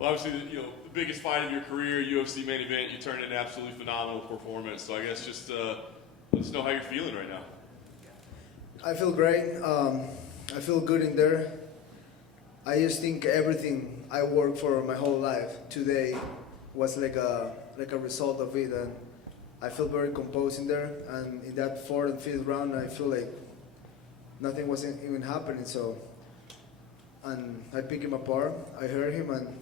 Well, obviously, the biggest fight of your career, UFC main event, you turned in an absolutely phenomenal performance. So I guess just let us know how you're feeling right now. I feel great. I feel good in there. I just think everything I worked for my whole life today was like a result of it, and I feel very composed in there. And in that fourth and fifth round, I feel like nothing wasn't even happening. So, and I picked him apart. I heard him, and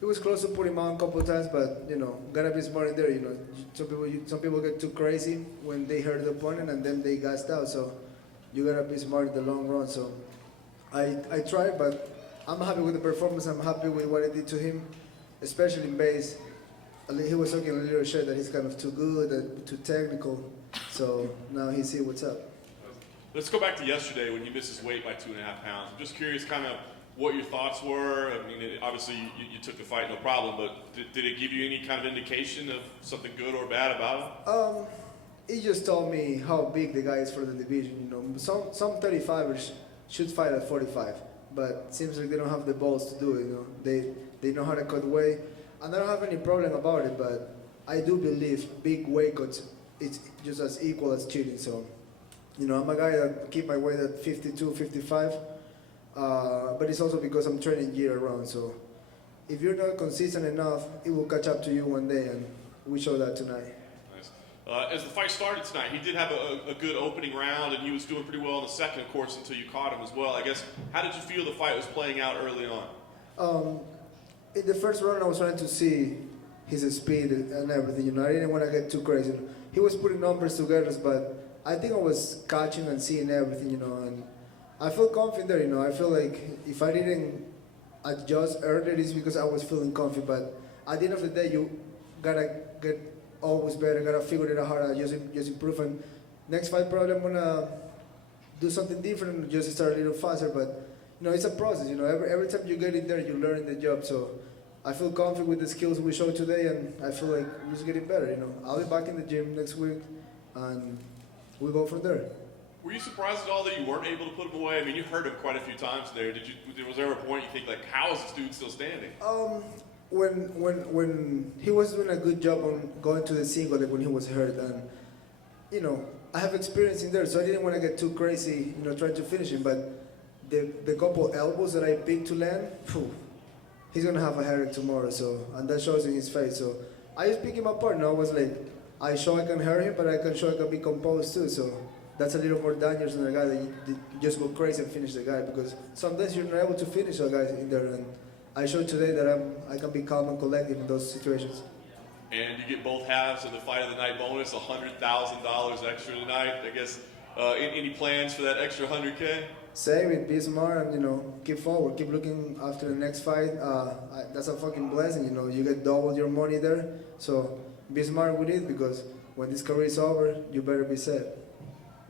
it was close to put him on a couple of times, but gotta be smart in there. Some people get too crazy when they hurt the opponent, and then they gassed out. So you gotta be smart in the long run. So I tried, but I'm happy with the performance. I'm happy with what I did to him, especially in base. He was talking a little shit that he's kind of too good and too technical. So now he see what's up. Let's go back to yesterday when you missed his weight by 2.5 pounds. I'm just curious, kind of what your thoughts were. I mean, obviously you took the fight, no problem, but did it give you any kind of indication of something good or bad about him? He just told me how big the guy is for the division. Some 35ers should fight at 45, but it seems like they don't have the balls to do it. They know how to cut weight, and I don't have any problem about it. But I do believe big weight cuts it's just as equal as cheating. So, I'm a guy that keep my weight at 52, 55, but it's also because I'm training year round. So, if you're not consistent enough, it will catch up to you one day, and we show that tonight. As the fight started tonight, he did have a good opening round, and he was doing pretty well in the second, of course, until you caught him as well. I guess, how did you feel the fight was playing out early on? In the first round, I was trying to see his speed and everything. I didn't want to get too crazy. He was putting numbers together, but I think I was catching and seeing everything, and I feel confident there. I feel like if I didn't adjust earlier, it's because I was feeling confident. But at the end of the day, you gotta get always better, gotta figure it out how to just improve. And next fight, probably I'm gonna do something different and just start a little faster. But it's a process. Every time you get in there, you learn the job. So I feel confident with the skills we showed today, and I feel like we're just getting better. I'll be back in the gym next week, and we'll go from there. Were you surprised at all that you weren't able to put him away? I mean, you hurt him quite a few times there. Was there a point you think, like, how is this dude still standing? When he was doing a good job on going to the single, like when he was hurt, and I have experience in there, so I didn't want to get too crazy, trying to finish him. But the couple elbows that I picked to land, he's gonna have a headache tomorrow. So, and that shows in his face. So I just pick him apart. I was like, I show I can hurt him, but I can show I can be composed too. So that's a little more dangerous than a guy that you just go crazy and finish the guy, because sometimes you're not able to finish a guy in there. And I showed today that I can be calm and collective in those situations. And you get both halves of the fight of the night bonus, $100,000 extra tonight. I guess any plans for that extra $100K? Save it, be smart, and keep forward, keep looking after the next fight. That's a fucking blessing. You get double your money there. So be smart with it, because when this career is over, you better be set.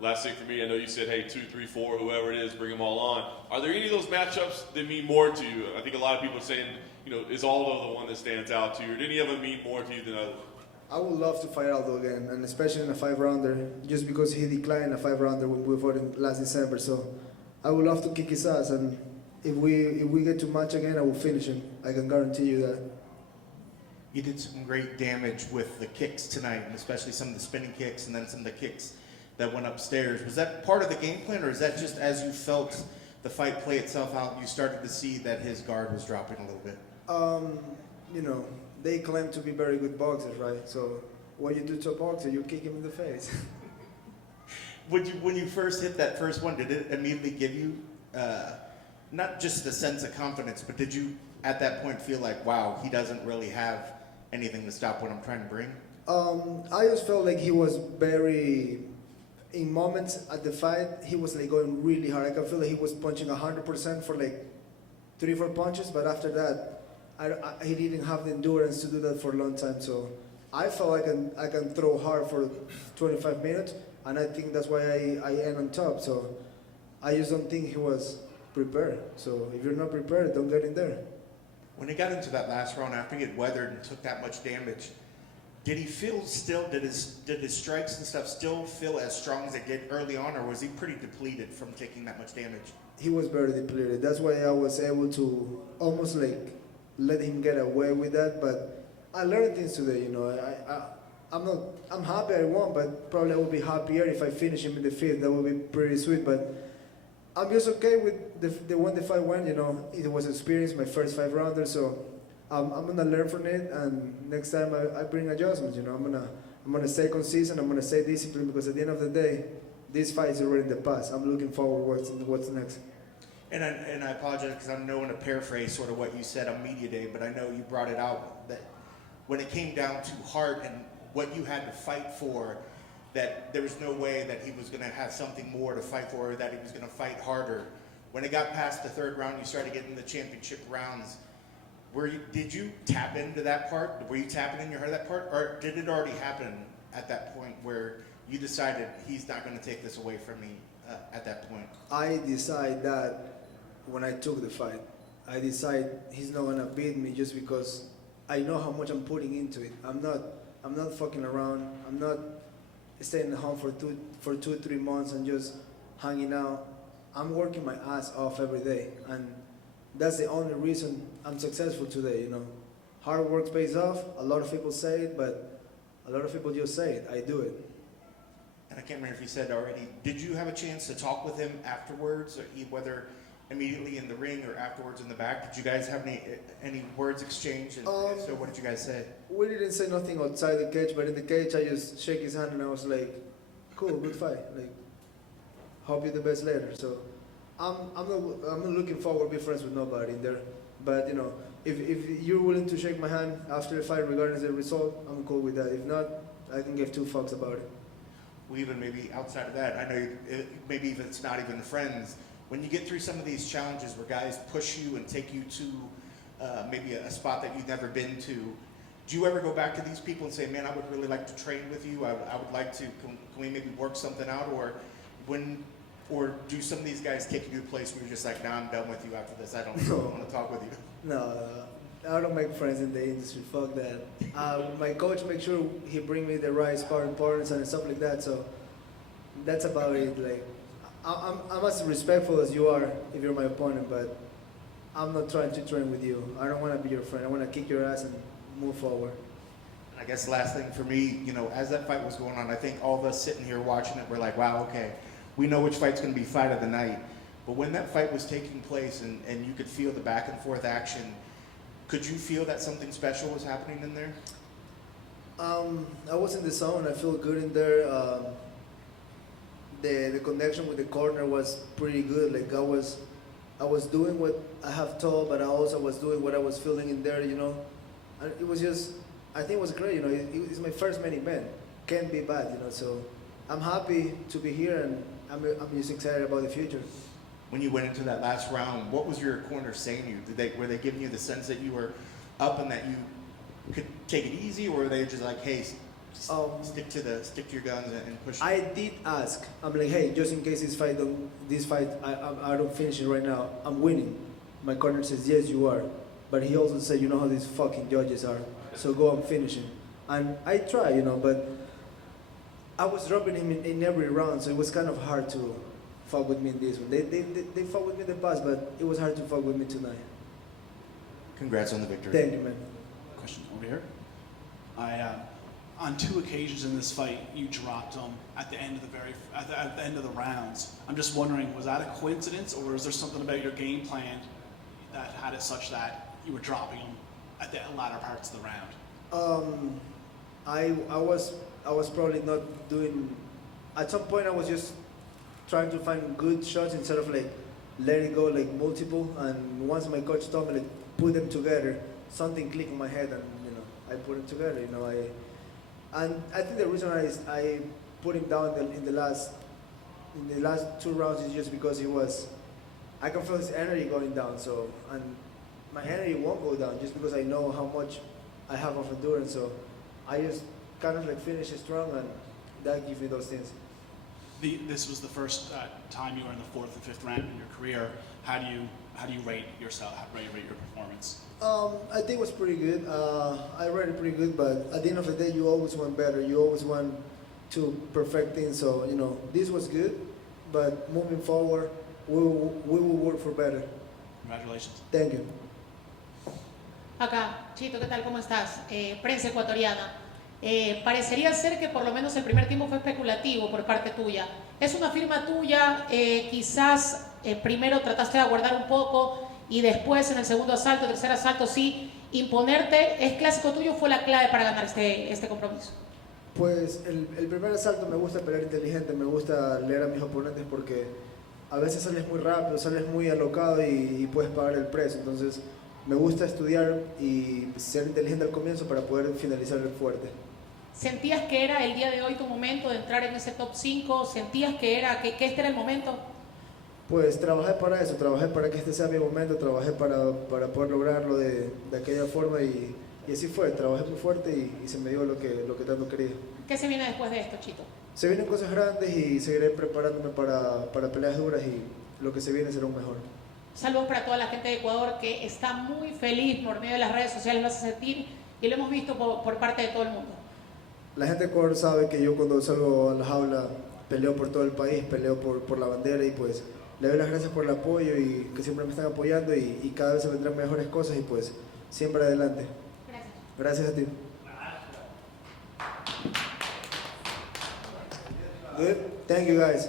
Last thing for me, I know you said, hey, 2, 3, 4, whoever it is, bring them all on. Are there any of those matchups that mean more to you? I think a lot of people are saying, is Aldo the one that stands out to you, or did any of them mean more to you than others? I would love to fight Aldo again, and especially in a 5-rounder, just because he declined a 5-rounder when we fought him last December. So I would love to kick his ass, and if we get to match again, I will finish him. I can guarantee you that. You did some great damage with the kicks tonight, and especially some of the spinning kicks and then some of the kicks that went upstairs. Was that part of the game plan, or is that just as you felt the fight play itself out, you started to see that his guard was dropping a little bit? They claim to be very good boxers, right? So what you do to a boxer, you kick him in the face. When you first hit that first one, did it immediately give you not just a sense of confidence, but did you at that point feel like, wow, he doesn't really have anything to stop what I'm trying to bring? I just felt like he was in moments at the fight, he was like going really hard. I can feel like he was punching 100% for like 3-4 punches, but after that, he didn't have the endurance to do that for a long time. So I felt I can throw hard for 25 minutes, and I think that's why I end on top. So I just don't think he was prepared. So if you're not prepared, don't get in there. When he got into that last round, after he had weathered and took that much damage, did he feel still, did his strikes and stuff still feel as strong as it did early on, or was he pretty depleted from taking that much damage? He was very depleted. That's why I was able to almost like let him get away with that. But I learned things today, you know. I'm happy I won, but probably I would be happier if I finish him in the fifth. That would be pretty sweet. But I'm just okay with the one the fight went. You know, it was experience, my first 5 rounders. So I'm gonna learn from it, and next time I bring adjustments. You know, I'm gonna stay consistent. I'm gonna stay disciplined, because at the end of the day, this fight is already in the past. I'm looking forward what's next. And I apologize because I'm not going to paraphrase sort of what you said on media day, but I know you brought it out that when it came down to heart and what you had to fight for, that there was no way that he was going to have something more to fight for, or that he was going to fight harder. When it got past the third round, you started getting the championship rounds. Did you tap into that part? Were you tapping in your heart that part, or did it already happen at that point where you decided he's not going to take this away from me at that point? I decide that when I took the fight. I decide he's not gonna beat me just because I know how much I'm putting into it. I'm not fucking around. I'm not staying at home for 2-3 months and just hanging out. I'm working my ass off every day, and that's the only reason I'm successful today. You know, hard work pays off. A lot of people say it, but a lot of people just say it. I do it. And I can't remember if you said already, did you have a chance to talk with him afterwards, or whether immediately in the ring or afterwards in the back? Did you guys have any words exchanged? And if so, what did you guys say? We didn't say nothing outside the cage, but in the cage I just shake his hand and I was like, cool, good fight. Like, hope you're the best later. So I'm not looking forward to be friends with nobody in there. But you know, if you're willing to shake my hand after the fight regardless of the result, I'm cool with that. If not, I can give 2 fucks about it. Well, even maybe outside of that, I know maybe even it's not even friends. When you get through some of these challenges where guys push you and take you to maybe a spot that you've never been to, do you ever go back to these people and say, man, I would really like to train with you, I would like to, can we maybe work something out? Or do some of these guys take you to a place where you're just like, nah, I'm done with you after this, I don't want to talk with you? No, I don't make friends in the industry, fuck that. My coach makes sure he bring me the right sparring partners and stuff like that, so that's about it. Like, I'm as respectful as you are if you're my opponent, but I'm not trying to train with you. I don't want to be your friend. I want to kick your ass and move forward. I guess the last thing for me, you know, as that fight was going on, I think all of us sitting here watching it were like, wow, okay, we know which fight's going to be fight of the night. But when that fight was taking place and you could feel the back and forth action, could you feel that something special was happening in there? I was in the zone. I feel good in there. The connection with the corner was pretty good. Like I was doing what I have told, but I also was doing what I was feeling in there, you know. And it was just, I think it was great, you know. It's my first main event. Can't be bad, you know. So I'm happy to be here, and I'm just excited about the future. When you went into that last round, what was your corner saying to you? Were they giving you the sense that you were up and that you could take it easy, or were they just like, hey, stick to your guns and push? I did ask. I'm like, hey, just in case this fight I don't finish it right now, I'm winning. My corner says, yes, you are. But he also said, you know how these fucking judges are, so go and finish him. And I try, you know, but I was dropping him in every round, so it was kind of hard to fuck with me in this one. They fought with me in the past, but it was hard to fuck with me tonight. Congrats on the victory. Thank you, man. Question over here. On 2 occasions in this fight, you dropped him at the end of the end of the rounds. I'm just wondering, was that a coincidence, or is there something about your game plan that had it such that you were dropping him at the latter parts of the round? I was probably not doing. At some point, I was just trying to find good shots instead of like letting go like multiple. And once my coach told me like put them together, something clicked in my head, and you know I put them together. You know and I think the reason I put him down in the last 2 rounds is just because I can feel his energy going down. So and my energy won't go down just because I know how much I have of endurance. So I just kind of like finish it strong, and that gives me those things. This was the first time you were in the 4th and 5th round in your career. How do you rate yourself? How do you rate your performance? I think it was pretty good. I read it pretty good, but at the end of the day, you always want better. You always want to perfect things. So you know, this was good, but moving forward, we will work for better. Congratulations. Thank you. Acá, Chito, ¿qué tal? ¿Cómo estás? Prensa ecuatoriana. Parecería ser que por lo menos el primer tiempo fue especulativo por parte tuya. ¿Es una firma tuya? Quizás primero trataste de aguardar un poco y después en el segundo asalto, tercer asalto, sí, imponerte. ¿Es clásico tuyo? ¿Fue la clave para ganar este compromiso? Pues el primer asalto me gusta pelear inteligente, me gusta leer a mis oponentes porque a veces sales muy rápido, sales muy alocado y puedes pagar el precio. Entonces me gusta estudiar y ser inteligente al comienzo para poder finalizar el fuerte. ¿Sentías que era el día de hoy tu momento de entrar en ese top 5? ¿Sentías que este era el momento? Pues trabajé para eso, trabajé para que este sea mi momento, trabajé para poder lograrlo de aquella forma y así fue, trabajé muy fuerte y se me dio lo que tanto quería. ¿Qué se viene después de esto, Chito? Se vienen cosas grandes y seguiré preparándome para peleas duras y lo que se viene será un mejor. Saludos para toda la gente de Ecuador que está muy feliz por medio de las redes sociales, lo hace sentir y lo hemos visto por parte de todo el mundo. La gente de Ecuador sabe que yo cuando salgo a la jaula peleo por todo el país, peleo por la bandera y pues le doy las gracias por el apoyo y que siempre me están apoyando y cada vez se vendrán mejores cosas y pues siempre adelante. Gracias. Gracias a ti. Good. Thank you guys.